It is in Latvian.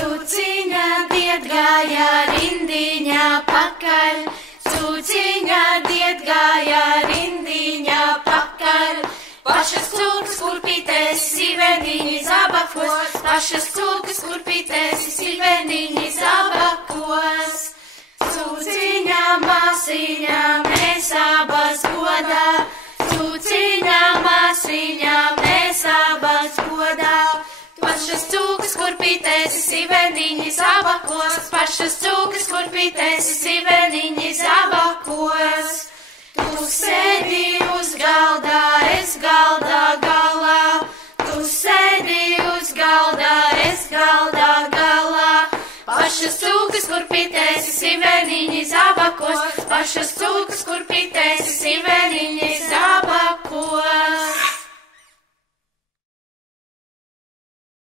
Cūciņa diet gāja rindiņā pakaļ, cūciņa diet gāja rindiņā pakaļ. Pašas cūkas kurpītēs, sīveniņi zabakos, pašas cūkas kurpītēs, sīveniņi zabakos. Cūciņa māsiņa, mēs abas godā, cūciņa māsiņa, mēs abas godā. Pašas cūkas kurpītēs, sīveniņi zabakos, pašas cūkas kurpītēs, sīveniņi zabakos. Tu sēdi uz galdā, es galdā galā, tu sēdi uz galdā, es galdā galā. Pašas cūkas kurpītēs, sīveniņi zabakos, pašas cūkas kurpītēs, sīveniņi zabakos.